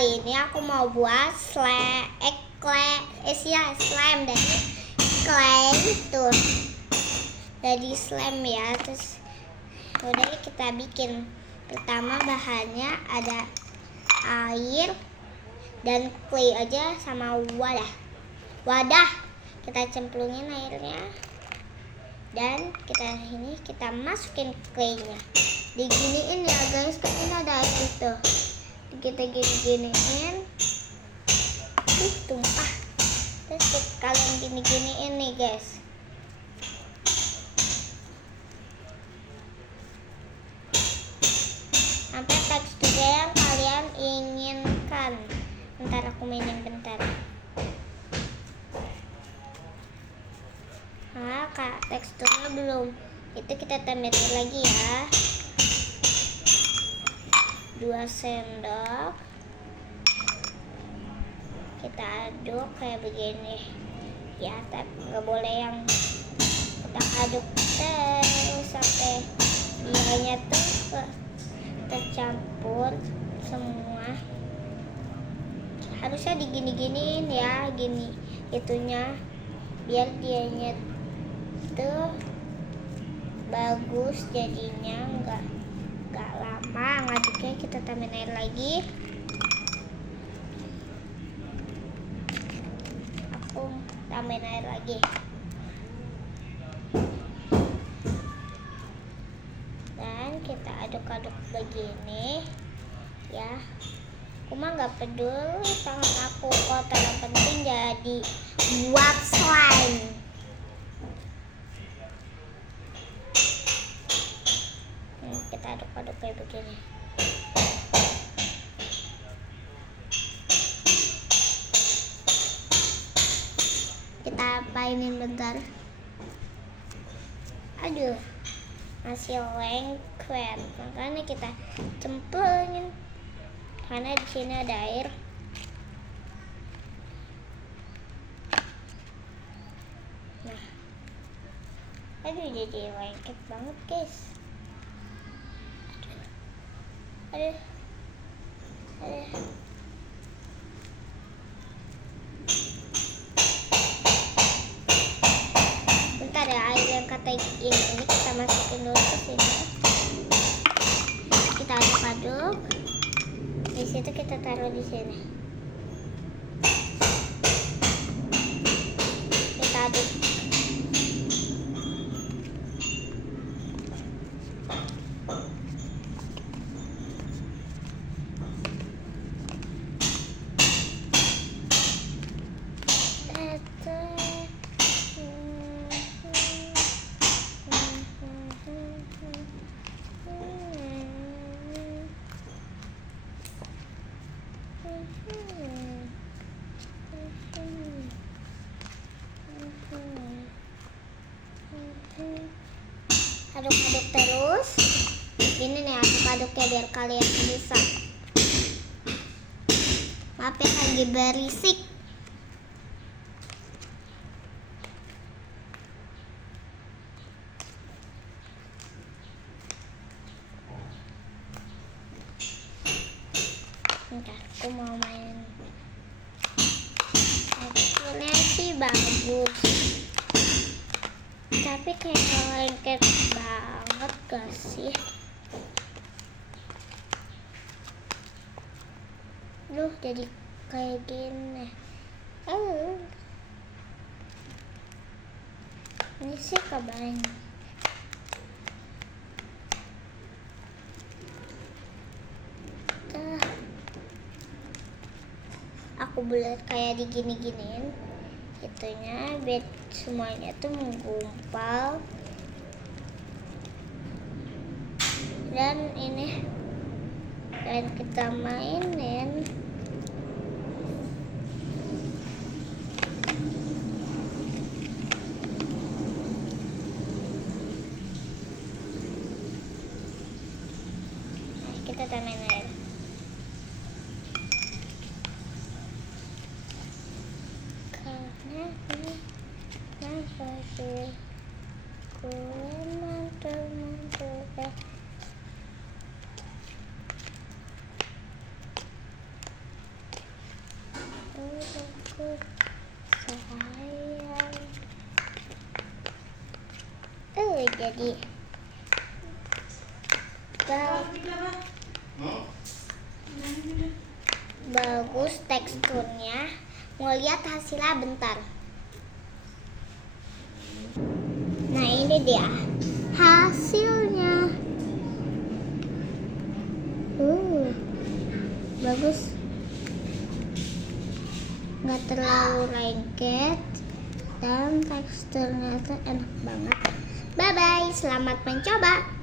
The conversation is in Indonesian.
kali ini aku mau buat slime dari clay tuh, dari slime ya. Terus udah kita bikin. Pertama bahannya ada air dan clay aja sama wadah. Kita cemplungin airnya dan kita masukin claynya. Diginiin ya guys, kan ini ada air tuh. Kita giniin, tumpah. Terus kalian giniin nih guys. Sampai teksturnya yang kalian inginkan. Bentar aku mainin bentar. Nah, teksturnya belum. Itu kita tambahin lagi ya. 2 sendok. Kita aduk kayak begini. Ya, tapi nggak boleh yang kita aduk terus sampai dianya tuh tercampur semua. Harusnya digini-giniin ya, gini itunya, biar dianya tuh bagus jadinya, nggak lama ngaduknya. Kita tambahin air lagi. Aku tambahin air lagi. Dan kita aduk-aduk begini ya. Aku mah nggak peduli tangan aku kotor, yang penting jadi buat slime. Kita aduk-aduk kayak begini. Kita painin bentar. Aduh, masih lengket, makanya kita cemplungin karena di sini ada air. Nah, aduh, jadi lengket banget guys. Aduh. Bentar ya, air yang kata ini kita masukin dulu ke sini. Kita aduk-aduk. Di situ kita taruh di sini. Kita aduk. Aduk-aduk terus. Ini nih aduk-aduknya biar kalian bisa. Maaf ya, lagi berisik. Bentar, aku mau main. Hasilnya sih bagus, tapi kayak lengket banget gak sih? Duh, jadi kayak gini. Ini sih kabarnya. Aku bulat kayak digini-giniin itunya biar semuanya tuh menggumpal. Dan ini, dan kita mainin. Nah, kita tambahin air. sayang. Jadi bagus teksturnya. Mau lihat hasilnya bentar. Nah, ini dia hasilnya. Bagus, nggak terlalu lengket dan teksturnya tuh enak banget. Bye bye, selamat mencoba.